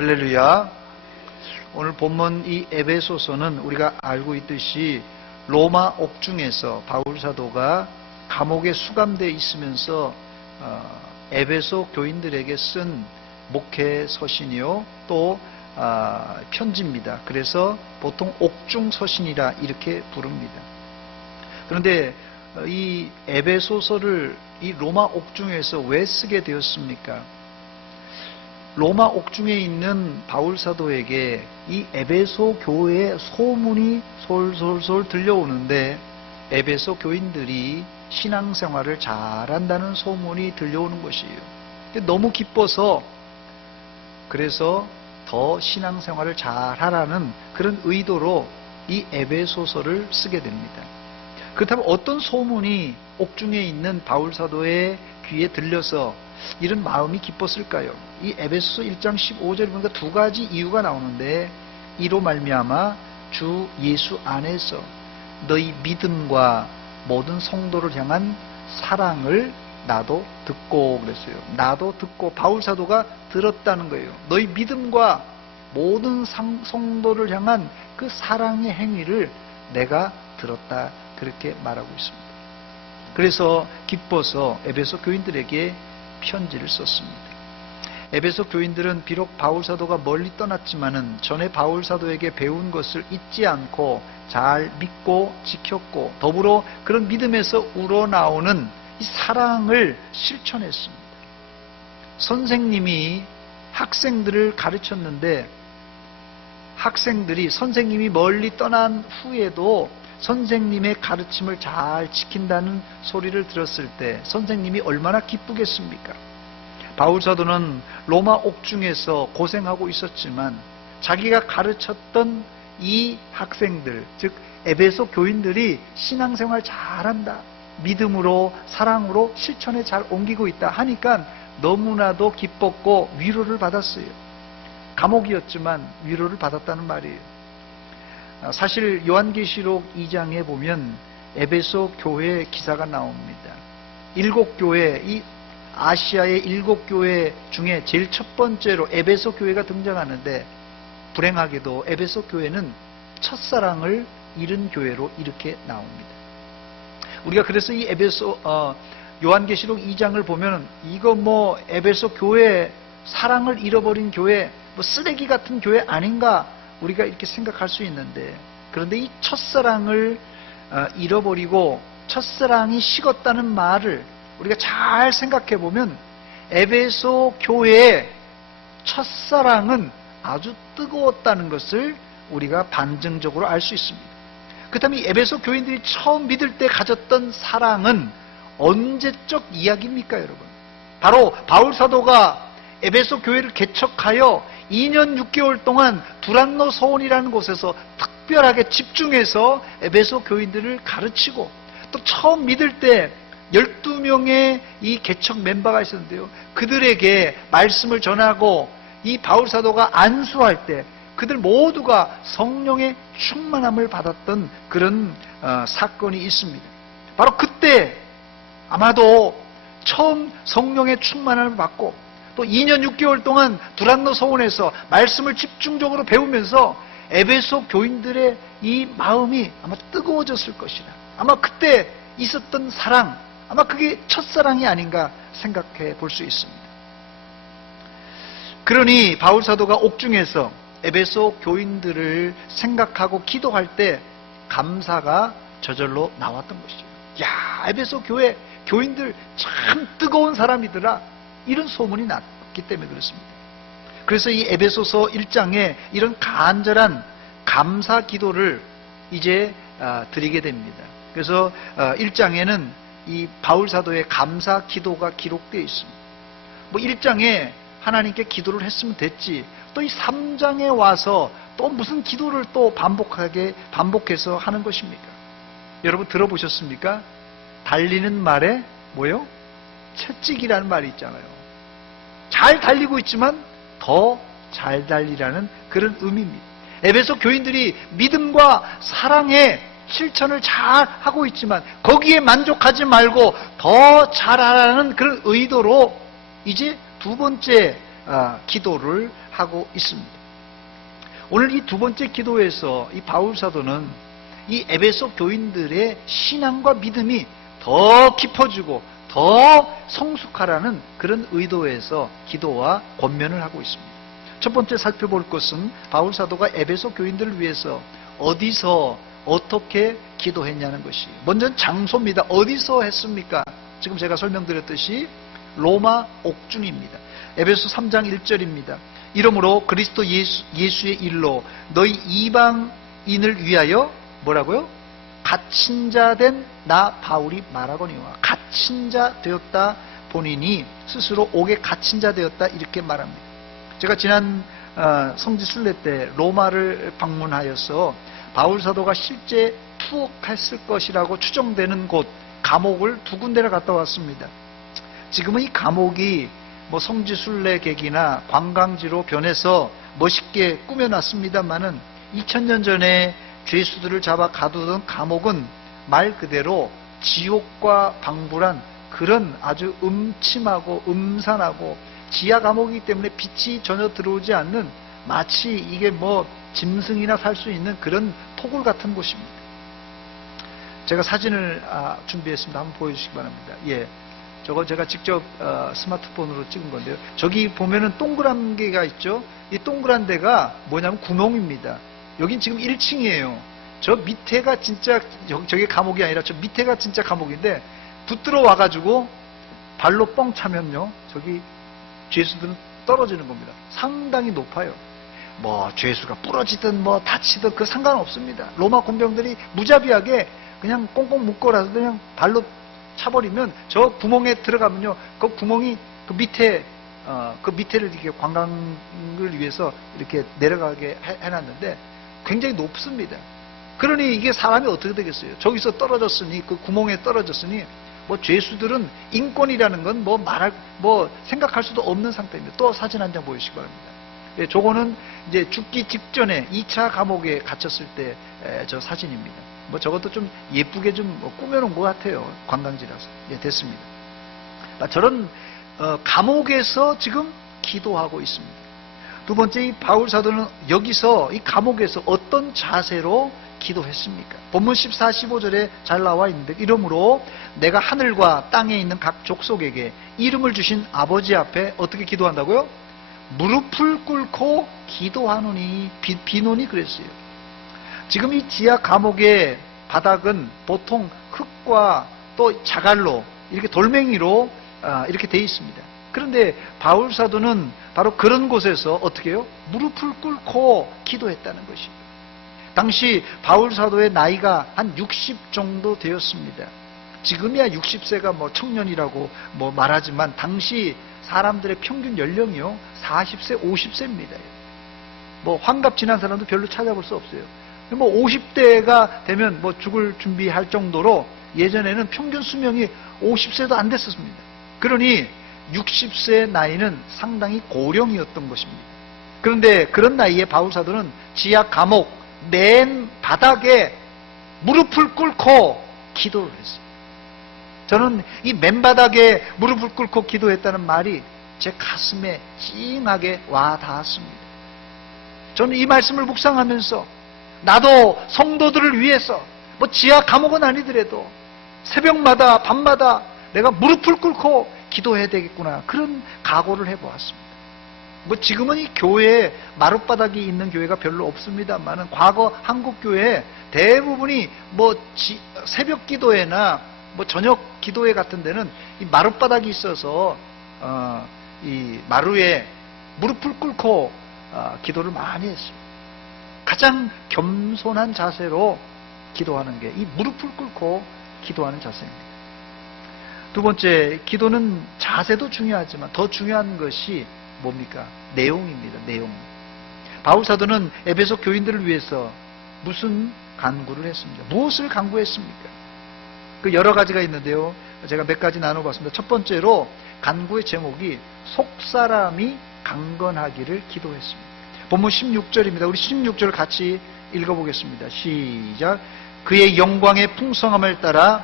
할렐루야. 오늘 본문 이 에베소서는 우리가 알고 있듯이 로마 옥중에서 바울 사도가 감옥에 수감되어 있으면서 에베소 교인들에게 쓴 목회 서신이요 또 편지입니다. 그래서 보통 옥중 서신이라 이렇게 부릅니다. 그런데 이 에베소서를 이 로마 옥중에서 왜 쓰게 되었습니까? 로마 옥중에 있는 바울 사도에게 이 에베소 교회의 소문이 솔솔솔 들려오는데 에베소 교인들이 신앙생활을 잘한다는 소문이 들려오는 것이에요. 너무 기뻐서 그래서 더 신앙생활을 잘하라는 그런 의도로 이 에베소서를 쓰게 됩니다. 그렇다면 어떤 소문이 옥중에 있는 바울 사도의 귀에 들려서 이런 마음이 기뻤을까요? 이 에베소서 1장 15절에 보니까 두 가지 이유가 나오는데 이로 말미암아 주 예수 안에서 너희 믿음과 모든 성도를 향한 사랑을 나도 듣고 그랬어요. 나도 듣고 바울 사도가 들었다는 거예요. 너희 믿음과 모든 성도를 향한 그 사랑의 행위를 내가 들었다 그렇게 말하고 있습니다. 그래서 기뻐서 에베소 교인들에게 편지를 썼습니다. 에베소 교인들은 비록 바울 사도가 멀리 떠났지만은 전에 바울 사도에게 배운 것을 잊지 않고 잘 믿고 지켰고 더불어 그런 믿음에서 우러나오는 이 사랑을 실천했습니다. 선생님이 학생들을 가르쳤는데 학생들이 선생님이 멀리 떠난 후에도 선생님의 가르침을 잘 지킨다는 소리를 들었을 때 선생님이 얼마나 기쁘겠습니까? 바울 사도는 로마 옥중에서 고생하고 있었지만 자기가 가르쳤던 이 학생들, 즉 에베소 교인들이 신앙생활 잘한다, 믿음으로 사랑으로 실천에 잘 옮기고 있다 하니까 너무나도 기뻤고 위로를 받았어요. 감옥이었지만 위로를 받았다는 말이에요. 사실 요한계시록 2장에 보면 에베소 교회 기사가 나옵니다. 7교회, 이 아시아의 7교회 중에 제일 첫 번째로 에베소 교회가 등장하는데 불행하게도 에베소 교회는 첫사랑을 잃은 교회로 이렇게 나옵니다. 우리가 그래서 이 요한계시록 2장을 보면 이거 뭐 에베소 교회 사랑을 잃어버린 교회 뭐 쓰레기 같은 교회 아닌가 우리가 이렇게 생각할 수 있는데 그런데 이 첫사랑을 잃어버리고 첫사랑이 식었다는 말을 우리가 잘 생각해 보면 에베소 교회의 첫사랑은 아주 뜨거웠다는 것을 우리가 반증적으로 알 수 있습니다. 그렇다면 이 에베소 교인들이 처음 믿을 때 가졌던 사랑은 언제적 이야기입니까, 여러분? 바로 바울 사도가 에베소 교회를 개척하여 2년 6개월 동안 두란노 서원이라는 곳에서 특별하게 집중해서 에베소 교인들을 가르치고 또 처음 믿을 때 12명의 이 개척 멤버가 있었는데요. 그들에게 말씀을 전하고 이 바울 사도가 안수할 때 그들 모두가 성령의 충만함을 받았던 그런 사건이 있습니다. 바로 그때 아마도 처음 성령의 충만함을 받고 또 2년 6개월 동안 두란노 서원에서 말씀을 집중적으로 배우면서 에베소 교인들의 이 마음이 아마 뜨거워졌을 것이라. 아마 그때 있었던 사랑, 아마 그게 첫사랑이 아닌가 생각해 볼 수 있습니다. 그러니 바울 사도가 옥중에서 에베소 교인들을 생각하고 기도할 때 감사가 저절로 나왔던 것이죠. 야, 에베소 교회 교인들 참 뜨거운 사람이더라. 이런 소문이 났기 때문에 그렇습니다. 그래서 이 에베소서 1장에 이런 간절한 감사 기도를 이제 드리게 됩니다. 그래서 1장에는 이 바울 사도의 감사 기도가 기록되어 있습니다. 뭐 1장에 하나님께 기도를 했으면 됐지. 또 이 3장에 와서 또 무슨 기도를 또 반복해서 하는 것입니까? 여러분 들어보셨습니까? 달리는 말에 뭐요? 채찍이라는 말이 있잖아요. 잘 달리고 있지만 더 잘 달리라는 그런 의미입니다. 에베소 교인들이 믿음과 사랑의 실천을 잘 하고 있지만 거기에 만족하지 말고 더 잘하라는 그런 의도로 이제 두 번째 기도를 하고 있습니다. 오늘 이 두 번째 기도에서 이 바울 사도는 이 에베소 교인들의 신앙과 믿음이 더 깊어지고 더 성숙하라는 그런 의도에서 기도와 권면을 하고 있습니다. 첫 번째 살펴볼 것은 바울 사도가 에베소 교인들을 위해서 어디서 어떻게 기도했냐는 것이, 먼저 장소입니다. 어디서 했습니까? 지금 제가 설명드렸듯이 로마 옥중입니다. 에베소 3장 1절입니다. 이러므로 그리스도 예수의 일로 너희 이방인을 위하여 뭐라고요? 갇힌 자 된 나 바울이 말하거니와, 갇힌 자 되었다, 본인이 스스로 옥에 갇힌 자 되었다, 이렇게 말합니다. 제가 지난 성지 순례 때 로마를 방문하여서 바울 사도가 실제 투옥했을 것이라고 추정되는 곳, 감옥을 두 군데를 갔다 왔습니다. 지금은 이 감옥이 뭐 성지 순례객이나 관광지로 변해서 멋있게 꾸며놨습니다만은 2000년 전에 죄수들을 잡아 가두던 감옥은 말 그대로 지옥과 방불한 그런 아주 음침하고 음산하고 지하 감옥이기 때문에 빛이 전혀 들어오지 않는, 마치 이게 뭐 짐승이나 살 수 있는 그런 토굴 같은 곳입니다. 제가 사진을 준비했습니다. 한번 보여주시기 바랍니다. 예, 저거 제가 직접 스마트폰으로 찍은 건데요. 저기 보면은 동그란 개가 있죠. 이 동그란 데가 뭐냐면 구멍입니다. 여긴 지금 1층이에요. 저 밑에가 진짜, 저게 감옥이 아니라 저 밑에가 진짜 감옥인데, 붙들어 와가지고 발로 뻥 차면요, 저기 죄수들은 떨어지는 겁니다. 상당히 높아요. 뭐 죄수가 부러지든 뭐 다치든 그 상관없습니다. 로마 군병들이 무자비하게 그냥 꽁꽁 묶어라서 그냥 발로 차버리면 저 구멍에 들어가면요, 그 구멍이 그 밑에 그 밑에를 이렇게 관광을 위해서 이렇게 내려가게 해놨는데 굉장히 높습니다. 그러니 이게 사람이 어떻게 되겠어요? 저기서 떨어졌으니, 그 구멍에 떨어졌으니 뭐 죄수들은 인권이라는 건 뭐 생각할 수도 없는 상태입니다. 또 사진 한 장 보여주시기 바랍니다. 예, 저거는 이제 죽기 직전에 2차 감옥에 갇혔을 때 저 사진입니다. 뭐 저것도 좀 예쁘게 좀 꾸며놓은 것 같아요. 관광지라서. 예, 됐습니다. 저런 감옥에서 지금 기도하고 있습니다. 두 번째, 이 바울 사도는 여기서 이 감옥에서 어떤 자세로 기도했습니까? 본문 14, 15절에 잘 나와 있는데, 이러므로 내가 하늘과 땅에 있는 각 족속에게 이름을 주신 아버지 앞에 어떻게 기도한다고요? 무릎을 꿇고 기도하노니, 비노니 그랬어요. 지금 이 지하 감옥의 바닥은 보통 흙과 또 자갈로, 이렇게 돌멩이로 이렇게 되어 있습니다. 그런데 바울 사도는 바로 그런 곳에서 어떻게 해요? 무릎을 꿇고 기도했다는 것입니다. 당시 바울 사도의 나이가 한 60 정도 되었습니다. 지금이야 60세가 뭐 청년이라고 뭐 말하지만 당시 사람들의 평균 연령이요 40세, 50세입니다. 뭐 환갑 지난 사람도 별로 찾아볼 수 없어요. 뭐 50대가 되면 뭐 죽을 준비할 정도로 예전에는 평균 수명이 50세도 안 됐었습니다. 그러니 60세의 나이는 상당히 고령이었던 것입니다. 그런데 그런 나이에 바울 사도는 지하 감옥 맨 바닥에 무릎을 꿇고 기도를 했어요. 저는 이 맨바닥에 무릎을 꿇고 기도했다는 말이 제 가슴에 찡하게 와 닿았습니다. 저는 이 말씀을 묵상하면서 나도 성도들을 위해서 뭐 지하 감옥은 아니더라도 새벽마다 밤마다 내가 무릎을 꿇고 기도해야 되겠구나, 그런 각오를 해보았습니다. 뭐 지금은 이 교회에 마룻바닥이 있는 교회가 별로 없습니다만은 과거 한국 교회 대부분이 뭐 새벽 기도회나 뭐 저녁 기도회 같은 데는 이 마룻바닥이 있어서 이 마루에 무릎을 꿇고 기도를 많이 했습니다. 가장 겸손한 자세로 기도하는 게 이 무릎을 꿇고 기도하는 자세입니다. 두 번째, 기도는 자세도 중요하지만 더 중요한 것이 뭡니까? 내용입니다. 내용. 바울 사도는 에베소 교인들을 위해서 무슨 간구를 했습니까? 무엇을 간구했습니까? 그 여러 가지가 있는데요, 제가 몇 가지 나눠봤습니다. 첫 번째로 간구의 제목이 속사람이 강건하기를 기도했습니다. 본문 16절입니다. 우리 16절 같이 읽어보겠습니다. 시작. 그의 영광의 풍성함을 따라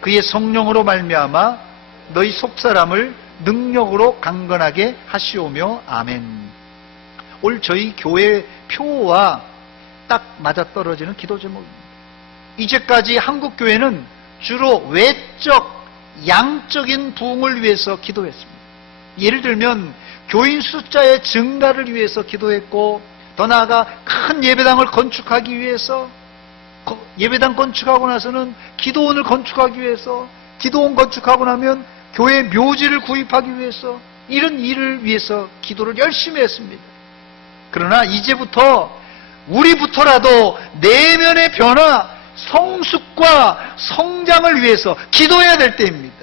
그의 성령으로 말미암아 너희 속사람을 능력으로 강건하게 하시오며 아멘. 오늘 저희 교회 표와 딱 맞아떨어지는 기도 제목입니다. 이제까지 한국 교회는 주로 외적, 양적인 부흥을 위해서 기도했습니다. 예를 들면 교인 숫자의 증가를 위해서 기도했고, 더 나아가 큰 예배당을 건축하기 위해서, 예배당 건축하고 나서는 기도원을 건축하기 위해서, 기도원 건축하고 나면 교회 묘지를 구입하기 위해서, 이런 일을 위해서 기도를 열심히 했습니다. 그러나 이제부터 우리부터라도 내면의 변화, 성숙과 성장을 위해서 기도해야 될 때입니다.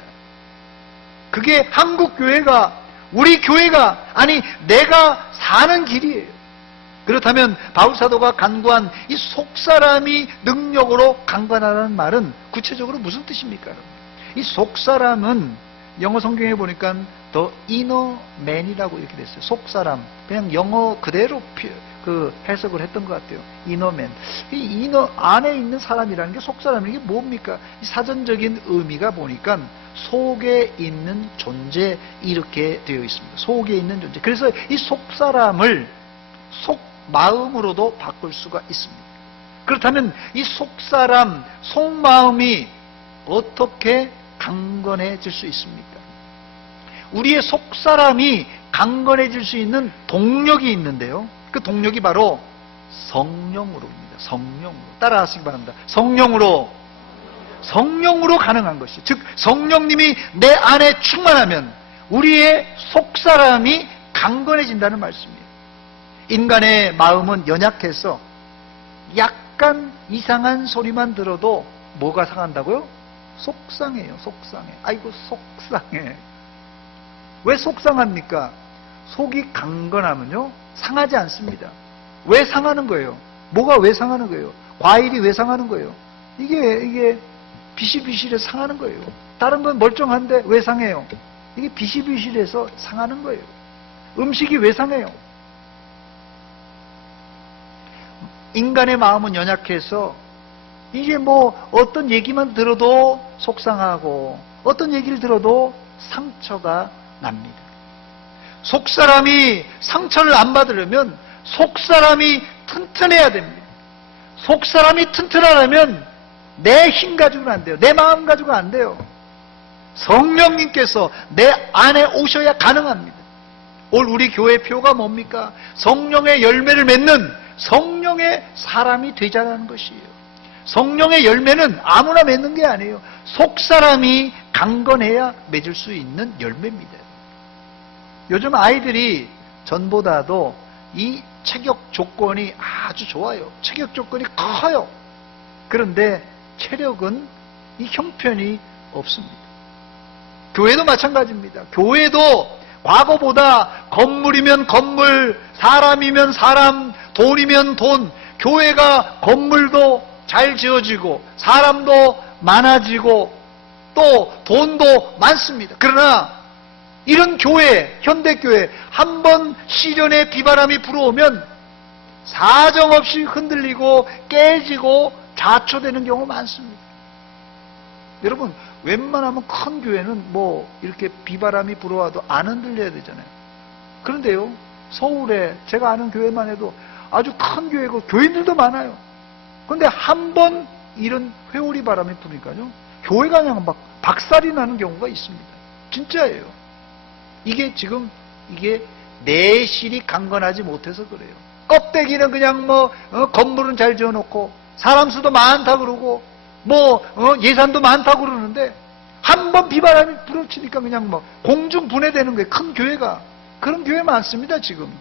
그게 한국 교회가, 우리 교회가, 아니 내가 사는 길이에요. 그렇다면 바울사도가 간구한 이 속사람이 능력으로 강건하라는 말은 구체적으로 무슨 뜻입니까? 이 속사람은 영어 성경에 보니까 더 inner man이라고 이렇게 됐어요. 속사람. 그냥 영어 그대로 해석을 했던 것 같아요. inner man. 이 inner 안에 있는 사람이라는 게 속사람, 이게 뭡니까? 이 사전적인 의미가 보니까 속에 있는 존재, 이렇게 되어 있습니다. 속에 있는 존재. 그래서 이 속사람을 속마음으로도 바꿀 수가 있습니다. 그렇다면 이 속사람, 속마음이 어떻게 강건해질 수 있습니까? 우리의 속사람이 강건해질 수 있는 동력이 있는데요. 그 동력이 바로 성령으로입니다. 성령으로. 따라하시기 바랍니다. 성령으로 가능한 것이. 즉 성령님이 내 안에 충만하면 우리의 속사람이 강건해진다는 말씀이에요. 인간의 마음은 연약해서 약간 이상한 소리만 들어도 뭐가 상한다고요? 속상해요. 속상해. 아이고 속상해. 왜 속상합니까? 속이 강건하면요 상하지 않습니다. 왜 상하는 거예요? 뭐가 왜 상하는 거예요? 과일이 왜 상하는 거예요? 이게 비실비실해서 상하는 거예요. 다른 건 멀쩡한데 왜 상해요? 이게 비실비실해서 상하는 거예요. 음식이 왜 상해요? 인간의 마음은 연약해서 이게 뭐 어떤 얘기만 들어도 속상하고 어떤 얘기를 들어도 상처가 납니다. 속사람이 상처를 안 받으려면 속사람이 튼튼해야 됩니다. 속사람이 튼튼하려면 내 힘 가지고는 안 돼요. 내 마음 가지고는 안 돼요. 성령님께서 내 안에 오셔야 가능합니다. 오늘 우리 교회 표가 뭡니까? 성령의 열매를 맺는 성령의 사람이 되자라는 것이에요. 성령의 열매는 아무나 맺는 게 아니에요. 속사람이 강건해야 맺을 수 있는 열매입니다. 요즘 아이들이 전보다도 이 체격 조건이 아주 좋아요. 체격 조건이 커요. 그런데 체력은 이 형편이 없습니다. 교회도 마찬가지입니다. 교회도 과거보다 건물이면 건물, 사람이면 사람, 돈이면 돈, 교회가 건물도 잘 지어지고 사람도 많아지고 또 돈도 많습니다. 그러나 이런 교회, 현대교회 한번 시련의 비바람이 불어오면 사정없이 흔들리고 깨지고 자초되는 경우 많습니다. 여러분 웬만하면 큰 교회는 뭐 이렇게 비바람이 불어와도 안 흔들려야 되잖아요. 그런데요 서울에 제가 아는 교회만 해도 아주 큰 교회고 교인들도 많아요. 그런데 한 번 이런 회오리 바람이 부니까요 교회가 그냥 막 박살이 나는 경우가 있습니다. 진짜예요. 이게 지금 내실이 강건하지 못해서 그래요. 껍데기는 그냥 건물은 잘 지어놓고 사람 수도 많다 그러고 예산도 많다 그러는데 한 번 비바람이 불어치니까 그냥 공중 분해되는 거예요. 큰 교회가. 그런 교회 많습니다 지금.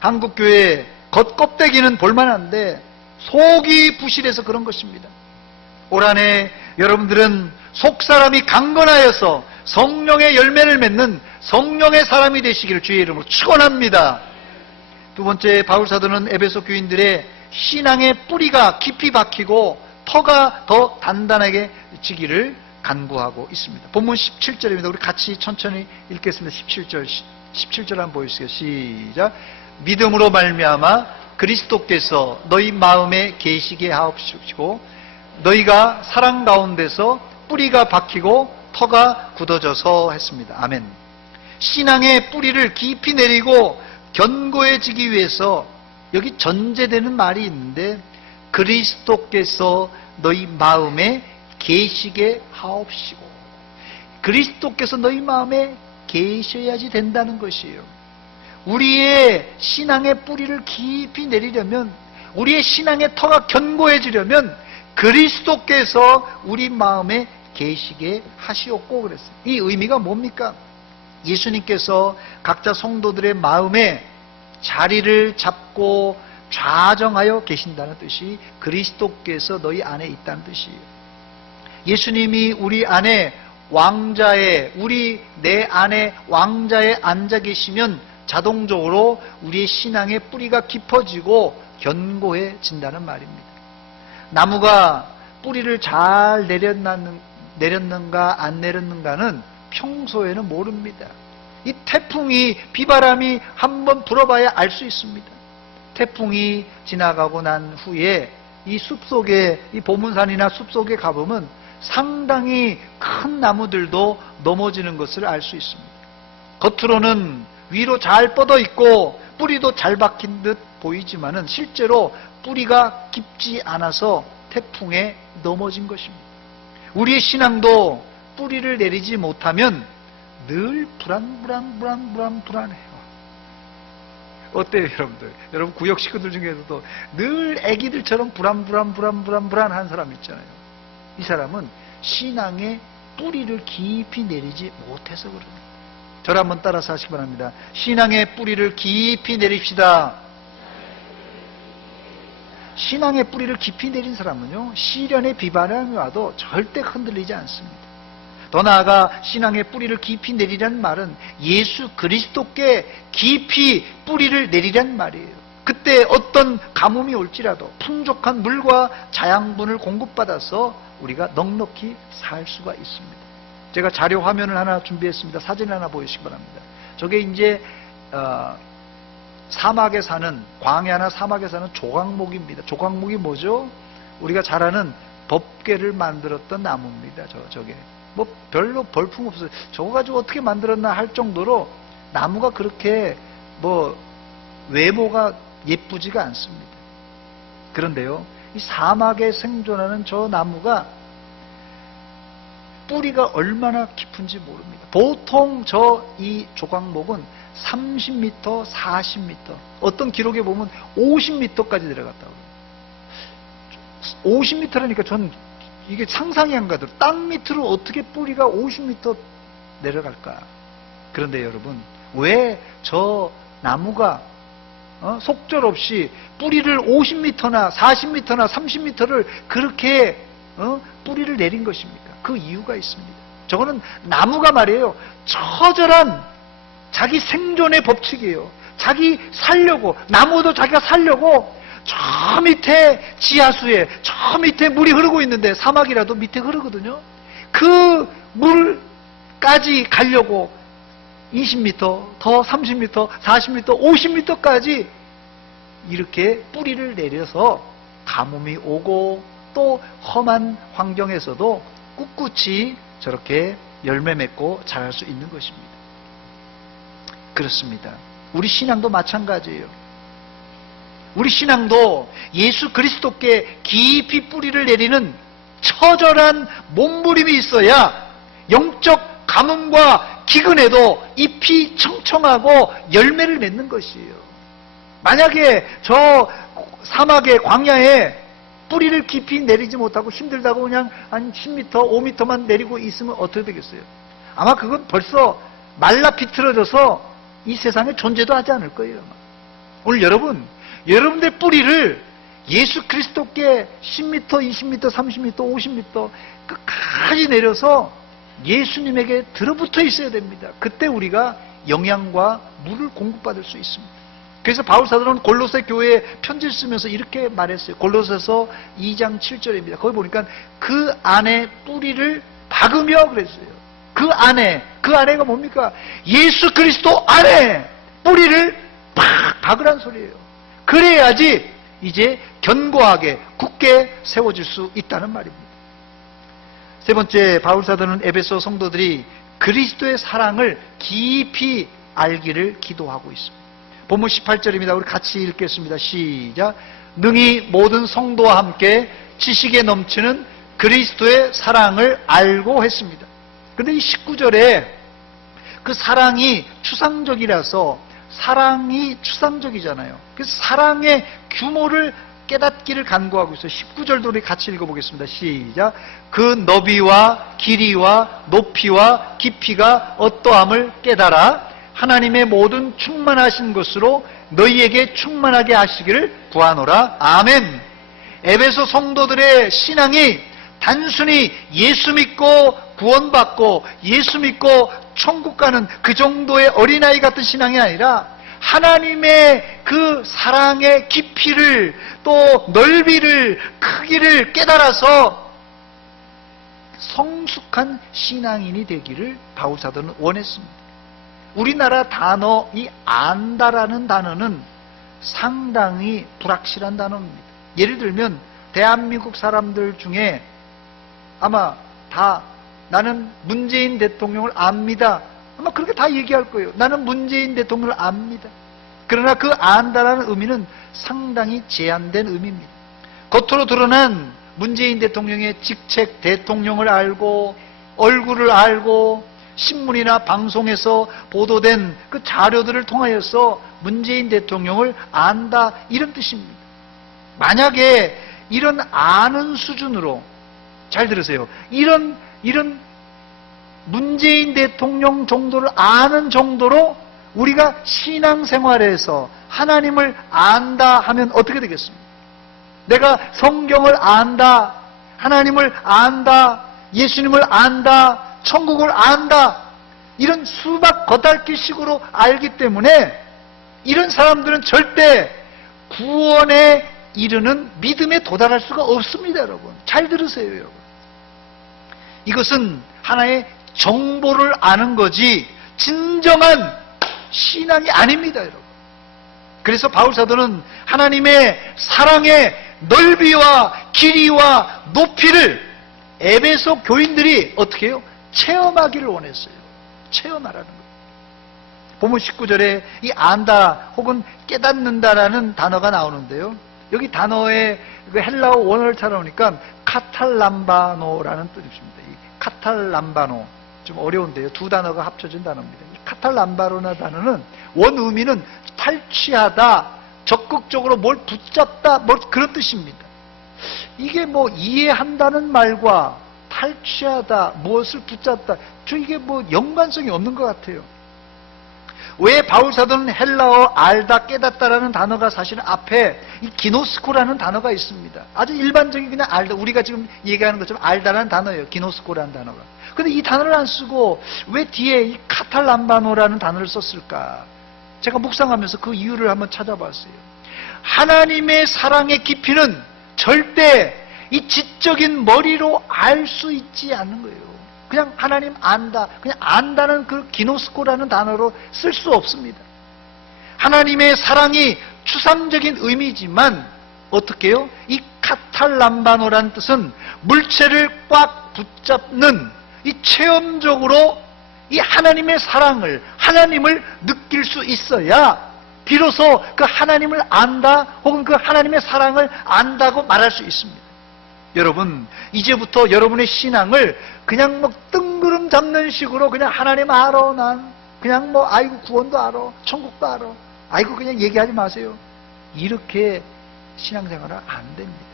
한국 교회 겉껍데기는 볼만한데 속이 부실해서 그런 것입니다. 올 한해 여러분들은 속사람이 강건하여서 성령의 열매를 맺는 성령의 사람이 되시기를 주의 이름으로 축원합니다. 두 번째, 바울사도는 에베소 교인들의 신앙의 뿌리가 깊이 박히고 터가 더 단단하게 지기를 간구하고 있습니다. 본문 17절입니다. 우리 같이 천천히 읽겠습니다. 17절 한번 보여주세요. 시작. 믿음으로 말미암아 그리스도께서 너희 마음에 계시게 하옵시고 너희가 사랑 가운데서 뿌리가 박히고 터가 굳어져서 했습니다. 아멘. 신앙의 뿌리를 깊이 내리고 견고해지기 위해서 여기 전제되는 말이 있는데, 그리스도께서 너희 마음에 계시게 하옵시고. 그리스도께서 너희 마음에 계셔야지 된다는 것이에요. 우리의 신앙의 뿌리를 깊이 내리려면, 우리의 신앙의 터가 견고해지려면 그리스도께서 우리 마음에 계시게 하시옵고 그랬어요. 이 의미가 뭡니까? 예수님께서 각자 성도들의 마음에 자리를 잡고 좌정하여 계신다는 뜻이 그리스도께서 너희 안에 있다는 뜻이에요. 예수님이 우리 안에 내 안에 왕자에 앉아 계시면 자동적으로 우리의 신앙의 뿌리가 깊어지고 견고해진다는 말입니다. 나무가 뿌리를 잘 내렸는가 안 내렸는가는 평소에는 모릅니다. 이 태풍이, 비바람이 한번 불어봐야 알 수 있습니다. 태풍이 지나가고 난 후에 이 숲속에, 이 보문산이나 숲속에 가보면 상당히 큰 나무들도 넘어지는 것을 알 수 있습니다. 겉으로는 위로 잘 뻗어 있고 뿌리도 잘 박힌 듯 보이지만은 실제로 뿌리가 깊지 않아서 태풍에 넘어진 것입니다. 우리의 신앙도 뿌리를 내리지 못하면 늘 불안해요. 어때요, 여러분들? 여러분 구역 식구들 중에서도 늘 애기들처럼 불안한 사람 있잖아요. 이 사람은 신앙의 뿌리를 깊이 내리지 못해서 그럽니다. 저를 한번 따라서 하시기 바랍니다. 신앙의 뿌리를 깊이 내립시다. 신앙의 뿌리를 깊이 내린 사람은요, 시련의 비바람이 와도 절대 흔들리지 않습니다. 더 나아가 신앙의 뿌리를 깊이 내리라는 말은 예수 그리스도께 깊이 뿌리를 내리라는 말이에요. 그때 어떤 가뭄이 올지라도 풍족한 물과 자양분을 공급받아서 우리가 넉넉히 살 수가 있습니다. 제가 자료 화면을 하나 준비했습니다. 사진 하나 보여주시기 바랍니다. 저게 이제 사막에 사는, 광야나 사막에 사는 조각목입니다. 조각목이 뭐죠? 우리가 잘 아는 법궤를 만들었던 나무입니다. 저게 뭐 별로 볼품 없어요. 저거 가지고 어떻게 만들었나 할 정도로 나무가 그렇게 뭐 외모가 예쁘지가 않습니다. 그런데요, 이 사막에 생존하는 저 나무가 뿌리가 얼마나 깊은지 모릅니다. 보통 이 조각목은 30m, 40m, 어떤 기록에 보면 50m까지 내려갔다고. 50m라니까 전 이게 상상이 안 가더라고요. 땅 밑으로 어떻게 뿌리가 50m 내려갈까? 그런데 여러분, 왜 저 나무가 속절없이 뿌리를 50m나 40m나 30m를 그렇게 뿌리를 내린 것입니까? 그 이유가 있습니다. 저거는 나무가 말이에요, 처절한 자기 생존의 법칙이에요. 자기 살려고, 나무도 자기가 살려고 저 밑에 지하수에, 저 밑에 물이 흐르고 있는데, 사막이라도 밑에 흐르거든요. 그 물까지 가려고 20m, 더 30m, 40m, 50m까지 이렇게 뿌리를 내려서 가뭄이 오고 또 험한 환경에서도 꿋꿋이 저렇게 열매 맺고 자랄 수 있는 것입니다. 그렇습니다. 우리 신앙도 마찬가지예요. 우리 신앙도 예수 그리스도께 깊이 뿌리를 내리는 처절한 몸부림이 있어야 영적 가뭄과 기근에도 잎이 청청하고 열매를 맺는 것이에요. 만약에 저 사막의 광야에 뿌리를 깊이 내리지 못하고 힘들다고 그냥 한 10m, 5m만 내리고 있으면 어떻게 되겠어요? 아마 그건 벌써 말라 비틀어져서 이 세상에 존재도 하지 않을 거예요. 오늘 여러분들 뿌리를 예수 그리스도께 10m, 20m, 30m, 50m 끝까지 내려서 예수님에게 들어붙어 있어야 됩니다. 그때 우리가 영양과 물을 공급받을 수 있습니다. 그래서 바울 사도는 골로새 교회에 편지를 쓰면서 이렇게 말했어요. 골로새서 2장 7절입니다. 거기 보니까 그 안에 뿌리를 박으며 그랬어요. 그 안에가 뭡니까? 예수 그리스도 안에 뿌리를 팍 박으란 소리예요. 그래야지 이제 견고하게 굳게 세워질 수 있다는 말입니다. 세 번째, 바울사도는 에베소 성도들이 그리스도의 사랑을 깊이 알기를 기도하고 있습니다. 본문 18절입니다. 우리 같이 읽겠습니다. 시작. 능히 모든 성도와 함께 지식에 넘치는 그리스도의 사랑을 알고 했습니다. 그런데 이 19절에 그 사랑이 추상적이라서, 사랑이 추상적이잖아요. 그래서 사랑의 규모를 깨닫기를 간구하고 있어요. 19절도 우리 같이 읽어보겠습니다. 시작. 그 너비와 길이와 높이와 깊이가 어떠함을 깨달아 하나님의 모든 충만하신 것으로 너희에게 충만하게 하시기를 구하노라. 아멘. 에베소 성도들의 신앙이 단순히 예수 믿고 구원받고 예수 믿고 천국 가는 그 정도의 어린아이 같은 신앙이 아니라 하나님의 그 사랑의 깊이를, 또 넓이를, 크기를 깨달아서 성숙한 신앙인이 되기를 바울사도는 원했습니다. 우리나라 단어, 이 안다라는 단어는 상당히 불확실한 단어입니다. 예를 들면 대한민국 사람들 중에 아마 다 나는 문재인 대통령을 압니다, 아마 그렇게 다 얘기할 거예요. 나는 문재인 대통령을 압니다. 그러나 그 안다라는 의미는 상당히 제한된 의미입니다. 겉으로 드러난 문재인 대통령의 직책, 대통령을 알고 얼굴을 알고 신문이나 방송에서 보도된 그 자료들을 통하여서 문재인 대통령을 안다, 이런 뜻입니다. 만약에 이런 아는 수준으로, 잘 들으세요, 이런 문재인 대통령 정도를 아는 정도로 우리가 신앙생활에서 하나님을 안다 하면 어떻게 되겠습니까? 내가 성경을 안다, 하나님을 안다, 예수님을 안다, 천국을 안다, 이런 수박 겉핥기 식으로 알기 때문에 이런 사람들은 절대 구원에 이르는 믿음에 도달할 수가 없습니다. 여러분, 잘 들으세요. 여러분, 이것은 하나의 정보를 아는 거지 진정한 신앙이 아닙니다. 여러분, 그래서 바울사도는 하나님의 사랑의 넓이와 길이와 높이를 에베소 교인들이 어떻게 해요? 체험하기를 원했어요. 체험하라는 거예요. 본문 19절에 이 안다 혹은 깨닫는다라는 단어가 나오는데요, 여기 단어의 그 헬라어 원어를 찾아보니까 카탈람바노라는 뜻입니다. 이 카탈람바노, 좀 어려운데요, 두 단어가 합쳐진 단어입니다. 이 카탈람바노나 단어는 원 의미는 탈취하다, 적극적으로 뭘 붙잡다, 뭐 그런 뜻입니다. 이게 뭐 이해한다는 말과 탈취하다, 무엇을 붙잡다, 이게 뭐 연관성이 없는 것 같아요. 왜 바울사도는 헬라어 알다, 깨닫다라는 단어가 사실은 앞에 이 기노스코라는 단어가 있습니다. 아주 일반적인 그냥 알다, 우리가 지금 얘기하는 것처럼 알다라는 단어예요. 기노스코라는 단어가. 근데 이 단어를 안 쓰고 왜 뒤에 이 카탈람바노라는 단어를 썼을까? 제가 묵상하면서 그 이유를 한번 찾아봤어요. 하나님의 사랑의 깊이는 절대 이 지적인 머리로 알 수 있지 않는 거예요. 그냥 하나님 안다, 그냥 안다는 그 기노스코라는 단어로 쓸 수 없습니다. 하나님의 사랑이 추상적인 의미지만 어떻게 해요? 이 카탈람바노라는 뜻은 물체를 꽉 붙잡는, 이 체험적으로 이 하나님의 사랑을, 하나님을 느낄 수 있어야 비로소 그 하나님을 안다 혹은 그 하나님의 사랑을 안다고 말할 수 있습니다. 여러분, 이제부터 여러분의 신앙을 그냥 뭐 뜬구름 잡는 식으로 그냥 하나님 알아, 난 그냥 뭐 아이고 구원도 알아, 천국도 알아, 아이고 그냥 얘기하지 마세요. 이렇게 신앙생활은 안 됩니다.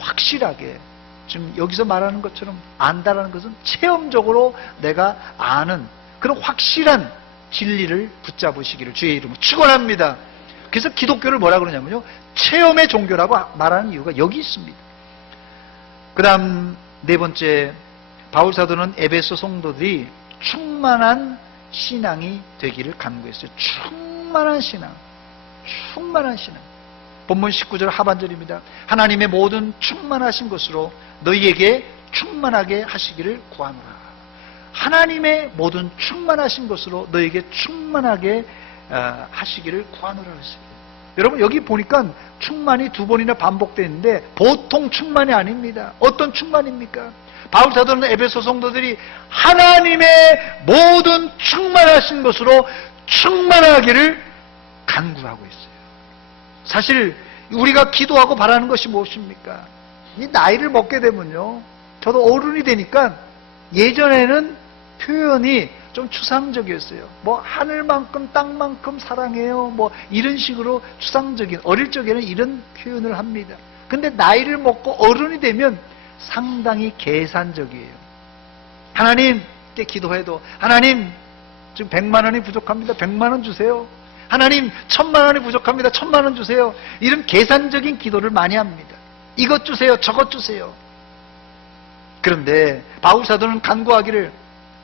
확실하게 지금 여기서 말하는 것처럼 안다라는 것은 체험적으로 내가 아는 그런 확실한 진리를 붙잡으시기를 주의 이름으로 축원합니다. 그래서 기독교를 뭐라 그러냐면요, 체험의 종교라고 말하는 이유가 여기 있습니다. 그 다음 네 번째, 바울사도는 에베소 성도들이 충만한 신앙이 되기를 간구했어요. 충만한 신앙, 충만한 신앙. 본문 19절 하반절입니다. 하나님의 모든 충만하신 것으로 너희에게 충만하게 하시기를 구하노라. 하나님의 모든 충만하신 것으로 너희에게 충만하게 하시기를 구하노라 했어요. 여러분 여기 보니까 충만이 2번이나 반복되어 있는데 보통 충만이 아닙니다. 어떤 충만입니까? 바울 사도는 에베소 성도들이 하나님의 모든 충만하신 것으로 충만하기를 간구하고 있어요. 사실 우리가 기도하고 바라는 것이 무엇입니까? 이 나이를 먹게 되면요, 저도 어른이 되니까 예전에는 표현이 좀 추상적이었어요. 뭐 하늘만큼 땅만큼 사랑해요, 뭐 이런 식으로 추상적인, 어릴 적에는 이런 표현을 합니다. 근데 나이를 먹고 어른이 되면 상당히 계산적이에요. 하나님께 기도해도 하나님 지금 100만 원이 부족합니다. 100만 원 주세요. 하나님 1000만 원이 부족합니다. 1000만 원 주세요. 이런 계산적인 기도를 많이 합니다. 이것 주세요. 저것 주세요. 그런데 바울 사도는 간구하기를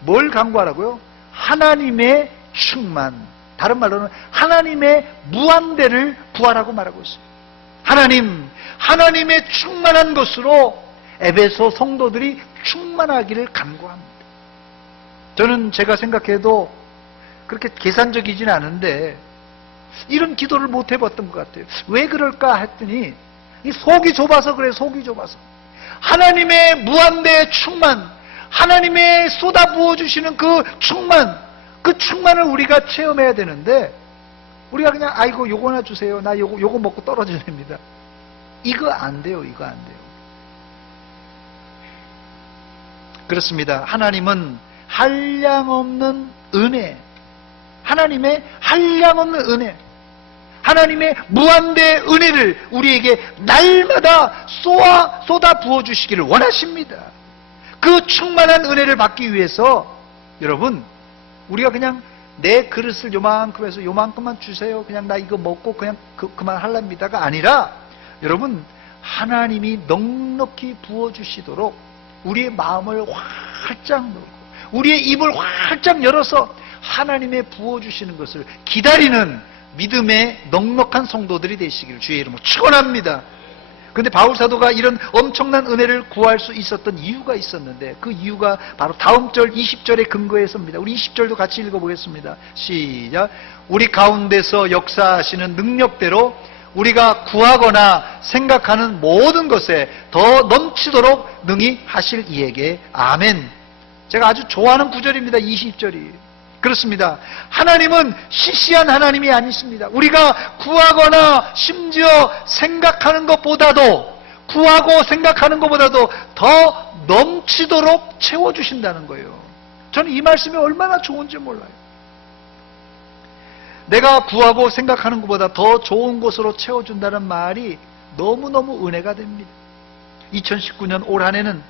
뭘 간구하라고요? 하나님의 충만, 다른 말로는 하나님의 무한대를 구하라고 말하고 있어요. 하나님의 충만한 것으로 에베소 성도들이 충만하기를 간구합니다. 저는 제가 생각해도 그렇게 계산적이진 않은데 이런 기도를 못 해봤던 것 같아요. 왜 그럴까 했더니 이 속이 좁아서 그래요. 속이 좁아서. 하나님의 무한대의 충만, 하나님의 쏟아 부어주시는 그 충만을 우리가 체험해야 되는데 우리가 그냥 아이고 요거나 주세요. 나 요거 먹고 떨어져야 됩니다. 이거 안 돼요. 이거 안 돼요. 그렇습니다. 하나님은 한량없는 은혜, 하나님의 한량없는 은혜, 하나님의 무한대의 은혜를 우리에게 날마다 쏟아 부어주시기를 원하십니다. 그 충만한 은혜를 받기 위해서 여러분, 우리가 그냥 내 그릇을 요만큼 해서 요만큼만 주세요, 그냥 나 이거 먹고 그냥 그만 할랍니다가 아니라, 여러분, 하나님이 넉넉히 부어주시도록 우리의 마음을 활짝 열고 우리의 입을 활짝 열어서 하나님의 부어주시는 것을 기다리는 믿음의 넉넉한 성도들이 되시기를 주의 이름으로 축원합니다. 그런데 바울 사도가 이런 엄청난 은혜를 구할 수 있었던 이유가 있었는데, 그 이유가 바로 다음 절 20절의 근거에 섭니다. 우리 20절도 같이 읽어보겠습니다. 시작. 우리 가운데서 역사하시는 능력대로 우리가 구하거나 생각하는 모든 것에 더 넘치도록 능히 하실 이에게 아멘. 제가 아주 좋아하는 구절입니다. 20절이. 그렇습니다. 하나님은 시시한 하나님이 아니십니다. 우리가 구하거나 심지어 생각하는 것보다도, 구하고 생각하는 것보다도 더 넘치도록 채워주신다는 거예요. 저는 이 말씀이 얼마나 좋은지 몰라요. 내가 구하고 생각하는 것보다 더 좋은 것으로 채워준다는 말이 너무너무 은혜가 됩니다. 2019년 올 한 해는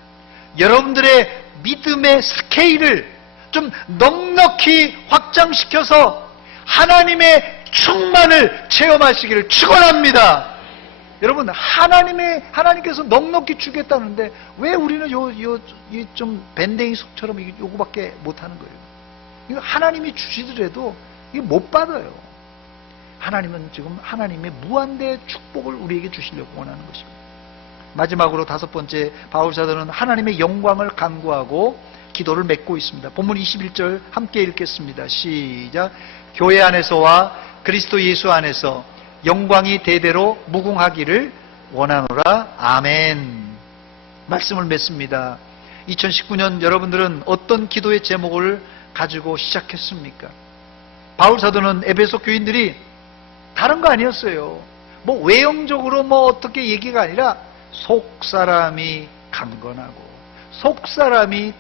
여러분들의 믿음의 스케일을 좀 넉넉히 확장시켜서 하나님의 충만을 체험하시기를 축원합니다. 여러분, 하나님께서 넉넉히 주겠다는데 왜 우리는 좀 밴댕이 속처럼 요거밖에 못하는 거예요? 이거 하나님이 주시더라도 이거 못 받아요. 하나님은 지금 하나님의 무한대의 축복을 우리에게 주시려고 원하는 것입니다. 마지막으로 5번째, 바울 사도는 하나님의 영광을 간구하고 기도를 맺고 있습니다. 본문 21절 함께 읽겠습니다. 시작. 교회 안에서와 그리스도 예수 안에서 영광이 대대로 무궁하기를 원하노라. 아멘. 말씀을 맺습니다. 2019년 여러분들은 어떤 기도의 제목을 가지고 시작했습니까? 바울 사도는 에베소 교인들이 다른 거 아니었어요. 뭐 외형적으로 뭐 어떻게 얘기가 아니라 속사람이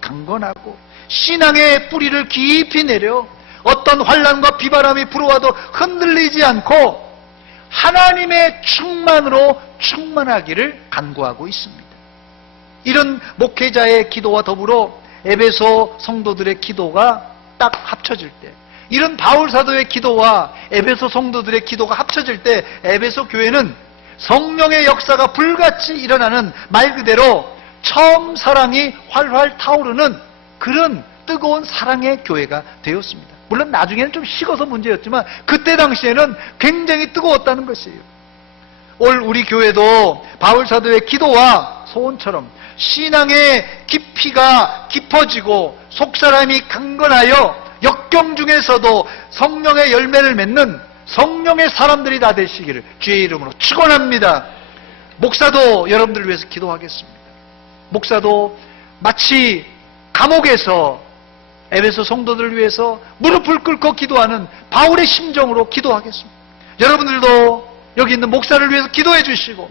강건하고 신앙의 뿌리를 깊이 내려 어떤 환난과 비바람이 불어와도 흔들리지 않고 하나님의 충만으로 충만하기를 간구하고 있습니다. 이런 목회자의 기도와 더불어 에베소 성도들의 기도가 딱 합쳐질 때, 이런 바울 사도의 기도와 에베소 성도들의 기도가 합쳐질 때 에베소 교회는 성령의 역사가 불같이 일어나는, 말 그대로 처음 사랑이 활활 타오르는 그런 뜨거운 사랑의 교회가 되었습니다. 물론 나중에는 좀 식어서 문제였지만 그때 당시에는 굉장히 뜨거웠다는 것이에요. 올 우리 교회도 바울 사도의 기도와 소원처럼 신앙의 깊이가 깊어지고 속사람이 강건하여 역경 중에서도 성령의 열매를 맺는 성령의 사람들이 다 되시기를 주의 이름으로 축원합니다. 목사도 여러분들을 위해서 기도하겠습니다. 목사도 마치 감옥에서 에베소 성도들을 위해서 무릎을 꿇고 기도하는 바울의 심정으로 기도하겠습니다. 여러분들도 여기 있는 목사를 위해서 기도해 주시고,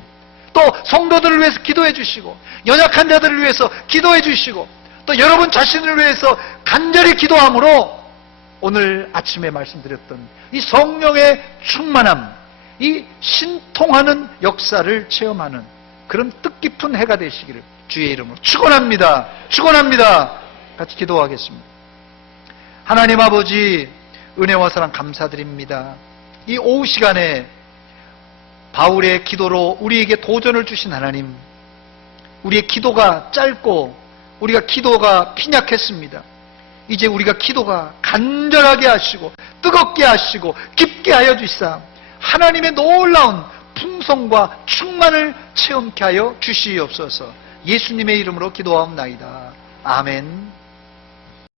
또 성도들을 위해서 기도해 주시고, 연약한 자들을 위해서 기도해 주시고, 또 여러분 자신을 위해서 간절히 기도함으로 오늘 아침에 말씀드렸던 이 성령의 충만함, 이 신통하는 역사를 체험하는 그런 뜻깊은 해가 되시기를 주의 이름으로 축원합니다. 축원합니다. 같이 기도하겠습니다. 하나님 아버지, 은혜와 사랑 감사드립니다. 이 오후 시간에 바울의 기도로 우리에게 도전을 주신 하나님, 우리의 기도가 짧고 우리가 기도가 빈약했습니다. 이제 우리가 기도가 간절하게 하시고 뜨겁게 하시고 깊게 하여 주시사 하나님의 놀라운 풍성과 충만을 체험케 하여 주시옵소서. 예수님의 이름으로 기도하옵나이다. 아멘.